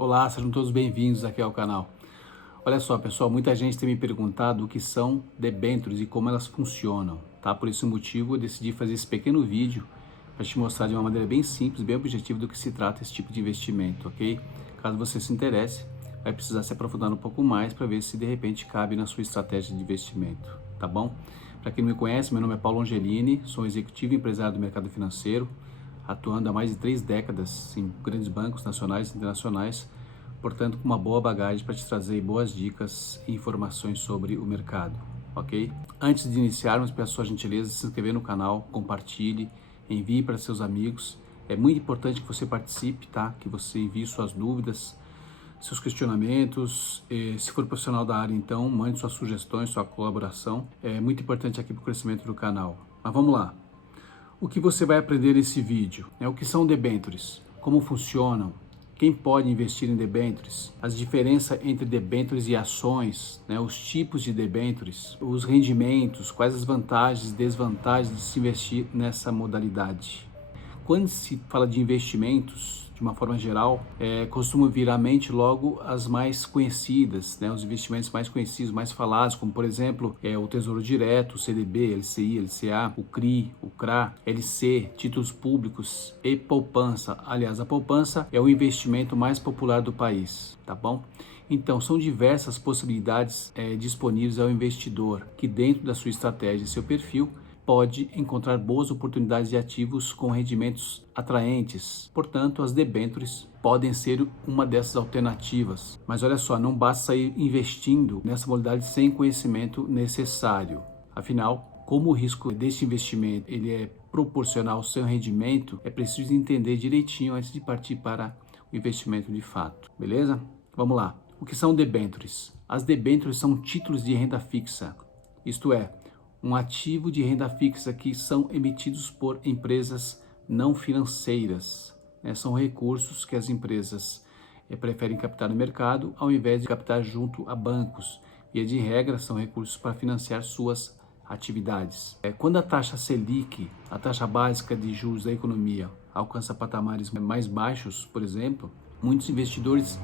Olá, sejam todos bem-vindos aqui ao canal. Olha só, pessoal, muita gente tem me perguntado o que são debêntures e como elas funcionam, tá? Por esse motivo eu decidi fazer esse pequeno vídeo para te mostrar de uma maneira bem simples, bem objetiva do que se trata esse tipo de investimento, ok? Caso você se interesse, vai precisar se aprofundar um pouco mais para ver se de repente cabe na sua estratégia de investimento, tá bom? Para quem não me conhece, meu nome é Paulo Angelini, sou executivo empresário do mercado financeiro, atuando há mais de 3 décadas em grandes bancos nacionais e internacionais, portanto com uma boa bagagem para te trazer boas dicas e informações sobre o mercado, ok? Antes de iniciarmos, peço a sua gentileza de se inscrever no canal, compartilhe, envie para seus amigos. É muito importante que você participe, tá? Que você envie suas dúvidas, seus questionamentos, se for profissional da área, então mande suas sugestões, sua colaboração. É muito importante aqui para o crescimento do canal. Mas vamos lá. O que você vai aprender nesse vídeo? O que são debêntures? Como funcionam? Quem pode investir em debêntures? As diferenças entre debêntures e ações, os tipos de debêntures, os rendimentos, quais as vantagens e desvantagens de se investir nessa modalidade. Quando se fala de investimentos, de uma forma geral, costuma vir à mente logo as mais conhecidas, os investimentos mais conhecidos, mais falados, como por exemplo o Tesouro Direto, o CDB, LCI, LCA, o CRI, o CRA, LC, títulos públicos e poupança. Aliás, a poupança é o investimento mais popular do país, tá bom? Então, são diversas possibilidades disponíveis ao investidor que dentro da sua estratégia e seu perfil pode encontrar boas oportunidades de ativos com rendimentos atraentes. Portanto, as debêntures podem ser uma dessas alternativas. Mas olha só, não basta sair investindo nessa modalidade sem conhecimento necessário. Afinal, como o risco deste investimento ele é proporcional ao seu rendimento, é preciso entender direitinho antes de partir para o investimento de fato. Beleza? Vamos lá. O que são debêntures? As debêntures são títulos de renda fixa, isto é, um ativo de renda fixa que são emitidos por empresas não financeiras. São recursos que as empresas preferem captar no mercado ao invés de captar junto a bancos. Via de regra, são recursos para financiar suas atividades. Quando a taxa Selic, a taxa básica de juros da economia, alcança patamares mais baixos, por exemplo, muitos investidores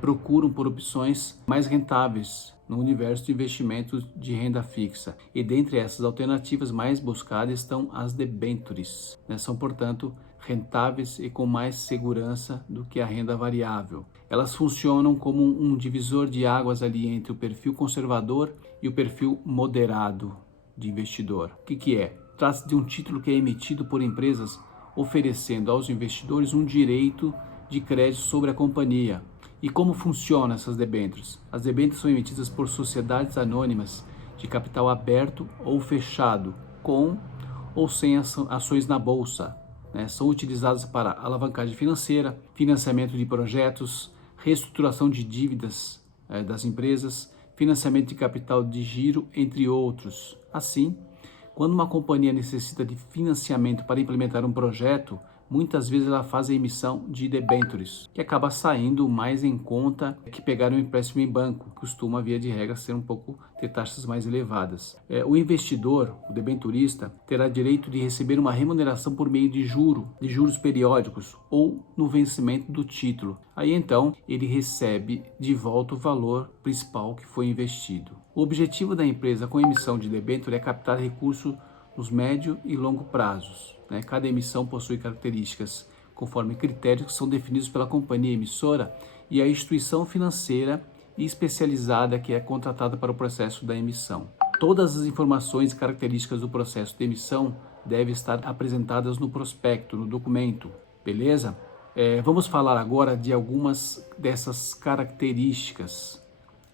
procuram por opções mais rentáveis no universo de investimentos de renda fixa. E dentre essas alternativas mais buscadas estão as debêntures. São, portanto, rentáveis e com mais segurança do que a renda variável. Elas funcionam como um divisor de águas ali entre o perfil conservador e o perfil moderado de investidor. O que é? Trata-se de um título que é emitido por empresas oferecendo aos investidores um direito de crédito sobre a companhia. E como funcionam essas debêntures? As debêntures são emitidas por sociedades anônimas de capital aberto ou fechado, com ou sem ações na bolsa. São utilizadas para alavancagem financeira, financiamento de projetos, reestruturação de dívidas das empresas, financiamento de capital de giro, entre outros. Assim, quando uma companhia necessita de financiamento para implementar um projeto, muitas vezes ela faz a emissão de debêntures, que acaba saindo mais em conta que pegar um empréstimo em banco, que costuma, via de regra, ter taxas mais elevadas. O investidor, o debenturista, terá direito de receber uma remuneração por meio de juros periódicos ou no vencimento do título. Aí então ele recebe de volta o valor principal que foi investido. O objetivo da empresa com a emissão de debênture é captar recursos nos médio e longo prazos. Cada emissão possui características conforme critérios que são definidos pela companhia emissora e a instituição financeira especializada que é contratada para o processo da emissão. Todas as informações e características do processo de emissão devem estar apresentadas no prospecto, no documento, beleza? Vamos falar agora de algumas dessas características.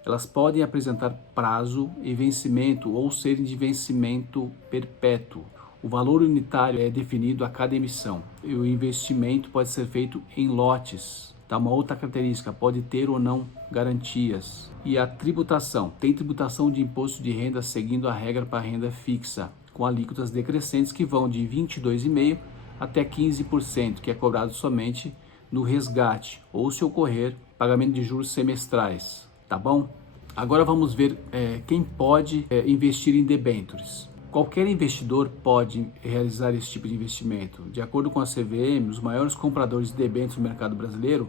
Elas podem apresentar prazo e vencimento ou serem de vencimento perpétuo. O valor unitário é definido a cada emissão e o investimento pode ser feito em lotes. Uma outra característica, pode ter ou não garantias. E a tributação, tem tributação de imposto de renda seguindo a regra para renda fixa, com alíquotas decrescentes que vão de 22,5% até 15%, que é cobrado somente no resgate ou, se ocorrer, pagamento de juros semestrais. Tá bom? Agora vamos ver quem pode investir em debêntures. Qualquer investidor pode realizar esse tipo de investimento. De acordo com a CVM, os maiores compradores de debêntures no mercado brasileiro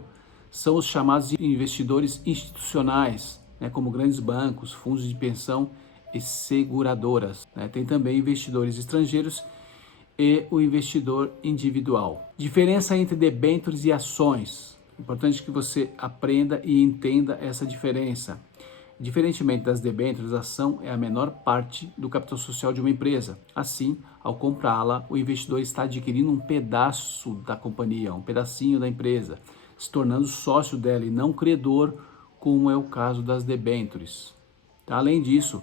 são os chamados investidores institucionais, né, como grandes bancos, fundos de pensão e seguradoras, né? Tem também investidores estrangeiros e o investidor individual. Diferença entre debêntures e ações. Importante que você aprenda e entenda essa diferença. Diferentemente das debêntures, a ação é a menor parte do capital social de uma empresa. Assim, ao comprá-la, o investidor está adquirindo um pedaço da companhia, um pedacinho da empresa, se tornando sócio dela e não credor, como é o caso das debêntures. Além disso,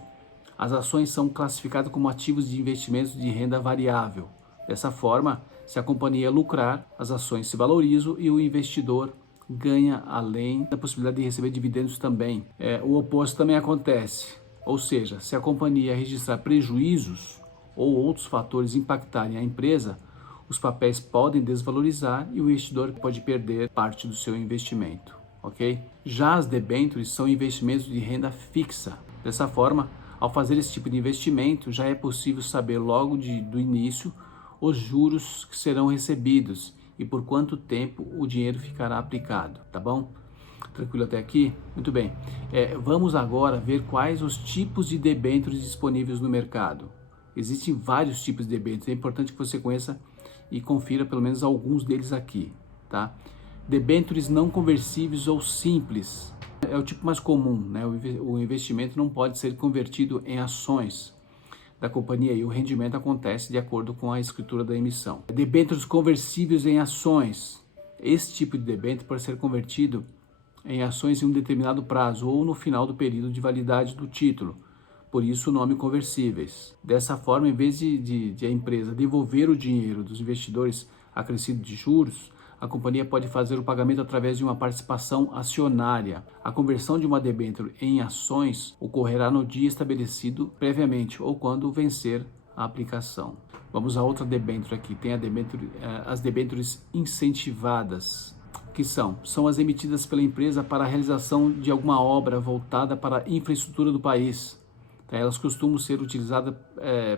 as ações são classificadas como ativos de investimentos de renda variável. Dessa forma, se a companhia lucrar, as ações se valorizam e o investidor ganha, além da possibilidade de receber dividendos também. O oposto também acontece, ou seja, se a companhia registrar prejuízos ou outros fatores impactarem a empresa, os papéis podem desvalorizar e o investidor pode perder parte do seu investimento, ok? Já as debêntures são investimentos de renda fixa. Dessa forma, ao fazer esse tipo de investimento, já é possível saber logo do início os juros que serão recebidos e por quanto tempo o dinheiro ficará aplicado, tá bom? Tranquilo até aqui? Muito bem. Vamos agora ver quais os tipos de debêntures disponíveis no mercado. Existem vários tipos de debêntures, é importante que você conheça e confira pelo menos alguns deles aqui, tá? Debêntures não conversíveis ou simples. É o tipo mais comum, né? O investimento não pode ser convertido em ações da companhia e o rendimento acontece de acordo com a escritura da emissão. Debêntures conversíveis em ações. Esse tipo de debênture pode ser convertido em ações em um determinado prazo ou no final do período de validade do título. Por isso o nome conversíveis. Dessa forma, em vez de a empresa devolver o dinheiro dos investidores acrescido de juros, a companhia pode fazer o pagamento através de uma participação acionária. A conversão de uma debênture em ações ocorrerá no dia estabelecido previamente ou quando vencer a aplicação. Vamos a outra debênture aqui. Tem as debêntures incentivadas, que são as emitidas pela empresa para a realização de alguma obra voltada para a infraestrutura do país. Elas costumam ser utilizadas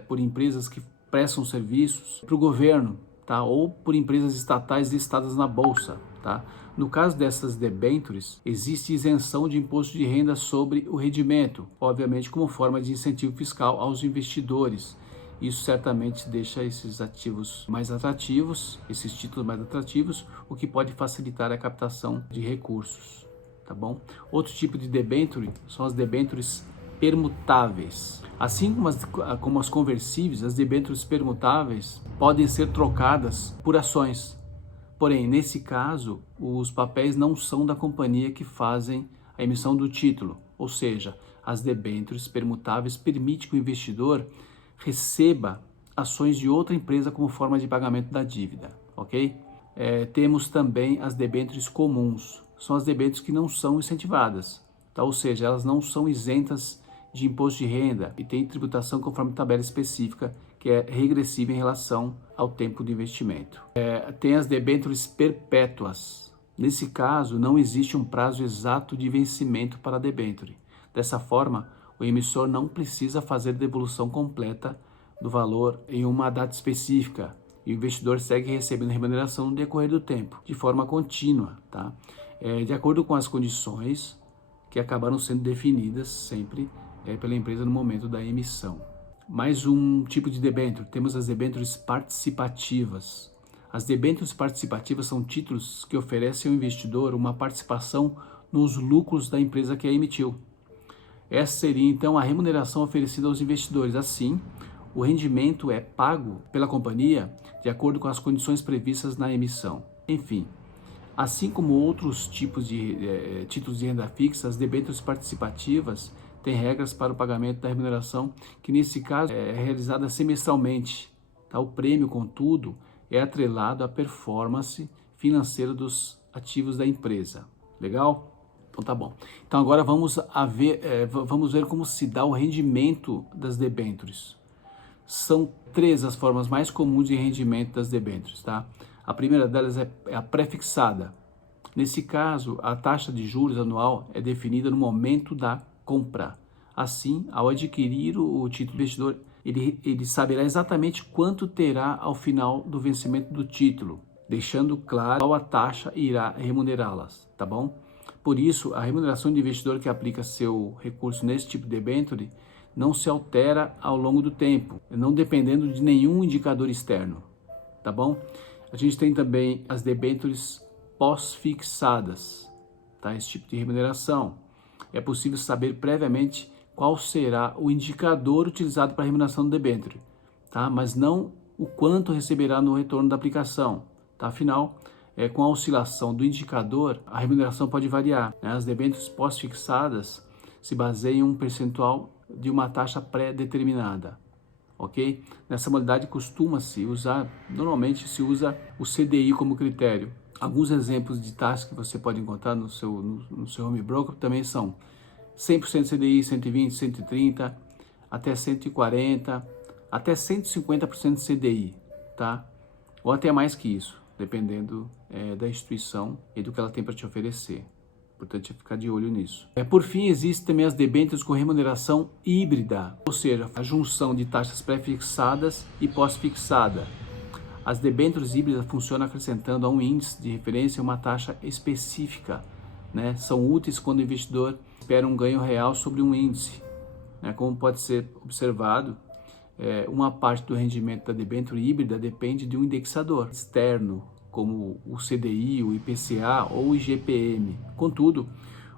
por empresas que prestam serviços para o governo, tá? Ou por empresas estatais listadas na bolsa, tá? No caso dessas debêntures, existe isenção de imposto de renda sobre o rendimento, obviamente como forma de incentivo fiscal aos investidores. Isso certamente deixa esses ativos mais atrativos, esses títulos mais atrativos, o que pode facilitar a captação de recursos, tá bom? Outro tipo de debênture são as debêntures permutáveis. Assim como as conversíveis, as debêntures permutáveis podem ser trocadas por ações. Porém, nesse caso, os papéis não são da companhia que fazem a emissão do título, ou seja, as debêntures permutáveis permitem que o investidor receba ações de outra empresa como forma de pagamento da dívida, ok? Temos também as debêntures comuns, são as debêntures que não são incentivadas, tá? Ou seja, elas não são isentas de imposto de renda e tem tributação conforme tabela específica, que é regressiva em relação ao tempo de investimento. Tem as debêntures perpétuas. Nesse caso, não existe um prazo exato de vencimento para a debênture. Dessa forma, o emissor não precisa fazer devolução completa do valor em uma data específica e o investidor segue recebendo remuneração no decorrer do tempo, de forma contínua, tá? De acordo com as condições que acabaram sendo definidas sempre pela empresa no momento da emissão. Mais um tipo de debênture, temos as debêntures participativas. As debêntures participativas são títulos que oferecem ao investidor uma participação nos lucros da empresa que a emitiu. Essa seria então a remuneração oferecida aos investidores. Assim, o rendimento é pago pela companhia de acordo com as condições previstas na emissão. Enfim, assim como outros tipos de títulos de renda fixa, as debêntures participativas têm regras para o pagamento da remuneração, que nesse caso é realizada semestralmente. Tá? O prêmio, contudo, é atrelado à performance financeira dos ativos da empresa. Legal? Então tá bom. Então agora vamos ver como se dá o rendimento das debêntures. São 3 as formas mais comuns de rendimento das debêntures, tá? A primeira delas é a pré-fixada. Nesse caso, a taxa de juros anual é definida no momento da compra. Assim, ao adquirir o título investidor, ele saberá exatamente quanto terá ao final do vencimento do título, deixando claro qual a taxa irá remunerá-las. tá bom? Por isso, a remuneração do investidor que aplica seu recurso nesse tipo de debênture não se altera ao longo do tempo, não dependendo de nenhum indicador externo, tá bom? A gente tem também as debêntures pós-fixadas, tá? Esse tipo de remuneração. É possível saber previamente qual será o indicador utilizado para a remuneração do debênture, tá? Mas não o quanto receberá no retorno da aplicação, tá? Afinal, com a oscilação do indicador, a remuneração pode variar, né? As debêntures pós-fixadas se baseiam em um percentual de uma taxa pré-determinada, ok? Nessa modalidade costuma-se usar, normalmente se usa o CDI como critério. Alguns exemplos de taxas que você pode encontrar no seu home broker também são 100% CDI, 120, 130, até 140, até 150% CDI, tá? Ou até mais que isso, dependendo da instituição e do que ela tem para te oferecer. Portanto, é ficar de olho nisso. Por fim, existem também as debêntures com remuneração híbrida, ou seja, a junção de taxas pré-fixadas e pós-fixada. As debêntures híbridas funcionam acrescentando a um índice de referência uma taxa específica, né? São úteis quando o investidor espera um ganho real sobre um índice, né? Como pode ser observado, uma parte do rendimento da debênture híbrida depende de um indexador externo, como o CDI, o IPCA ou o IGPM. Contudo,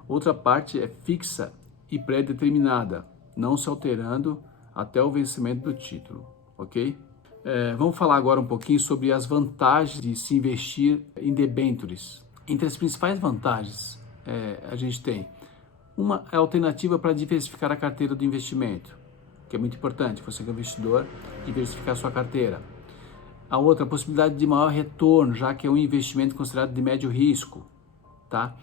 outra parte é fixa e pré-determinada, não se alterando até o vencimento do título, ok? Vamos falar agora um pouquinho sobre as vantagens de se investir em debêntures. Entre as principais vantagens, a gente tem uma alternativa para diversificar a carteira do investimento, que é muito importante, você que é investidor, diversificar a sua carteira. A outra, a possibilidade de maior retorno, já que é um investimento considerado de médio risco, tá?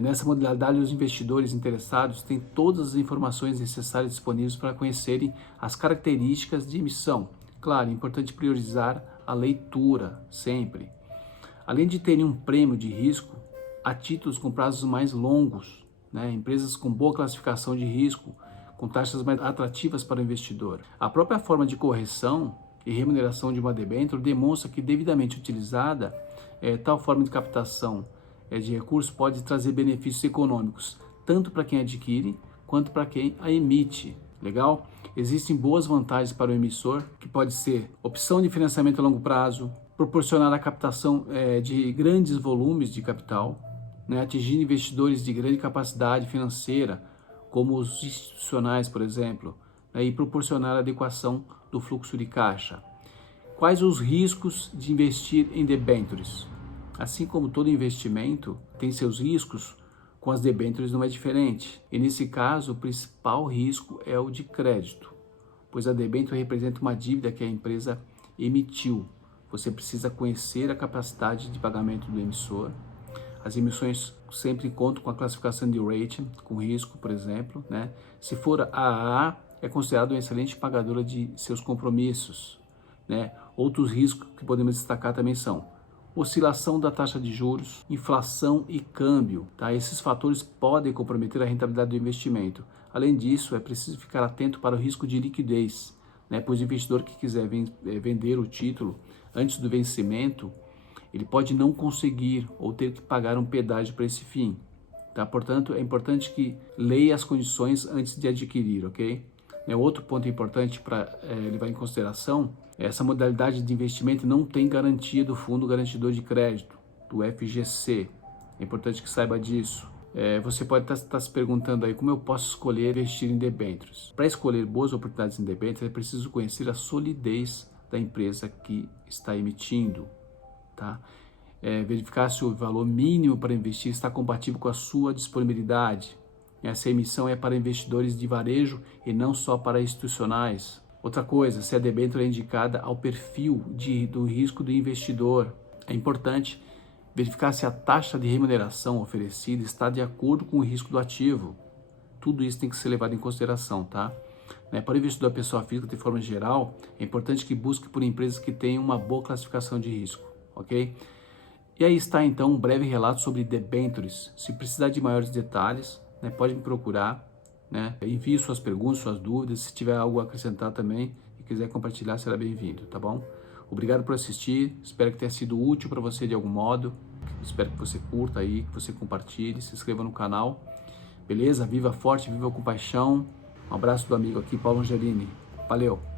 Nessa modalidade, os investidores interessados têm todas as informações necessárias disponíveis para conhecerem as características de emissão. Claro, é importante priorizar a leitura, sempre. Além de terem um prêmio de risco, há títulos com prazos mais longos, né? Empresas com boa classificação de risco, com taxas mais atrativas para o investidor. A própria forma de correção e remuneração de uma debênture demonstra que, devidamente utilizada, tal forma de captação de recursos pode trazer benefícios econômicos, tanto para quem adquire, quanto para quem a emite. Legal? Existem boas vantagens para o emissor, que pode ser opção de financiamento a longo prazo, proporcionar a captação de grandes volumes de capital, né, atingir investidores de grande capacidade financeira, como os institucionais, por exemplo, e proporcionar a adequação do fluxo de caixa. Quais os riscos de investir em debêntures? Assim como todo investimento tem seus riscos, com as debêntures não é diferente. E nesse caso, o principal risco é o de crédito, pois a debênture representa uma dívida que a empresa emitiu. Você precisa conhecer a capacidade de pagamento do emissor. As emissões sempre contam com a classificação de rating, com risco, por exemplo, né? Se for AA, é considerado uma excelente pagadora de seus compromissos, né? Outros riscos que podemos destacar também são oscilação da taxa de juros, inflação e câmbio, tá? Esses fatores podem comprometer a rentabilidade do investimento. Além disso, é preciso ficar atento para o risco de liquidez, né? Pois o investidor que quiser vender o título antes do vencimento, ele pode não conseguir ou ter que pagar um pedágio para esse fim, tá? Portanto, é importante que leia as condições antes de adquirir, ok? Outro ponto importante para levar em consideração é essa modalidade de investimento não tem garantia do Fundo Garantidor de Crédito, do FGC. É importante que saiba disso. Você pode estar se perguntando aí como eu posso escolher investir em debêntures. Para escolher boas oportunidades em debêntures, é preciso conhecer a solidez da empresa que está emitindo, tá? Verificar se o valor mínimo para investir está compatível com a sua disponibilidade. Essa emissão é para investidores de varejo e não só para institucionais. Outra coisa, se a debênture é indicada ao perfil do risco do investidor. É importante verificar se a taxa de remuneração oferecida está de acordo com o risco do ativo. Tudo isso tem que ser levado em consideração, tá? Para o investidor pessoa física, de forma geral, é importante que busque por empresas que tenham uma boa classificação de risco, ok? E aí está então um breve relato sobre debêntures. Se precisar de maiores detalhes, pode me procurar, envie suas perguntas, suas dúvidas, se tiver algo a acrescentar também e quiser compartilhar, será bem-vindo, tá bom? Obrigado por assistir, espero que tenha sido útil para você de algum modo Espero que você curta aí, que você compartilhe, se inscreva no canal. Beleza? Viva forte, viva com paixão. Um abraço do amigo aqui, Paulo Angelini. Valeu!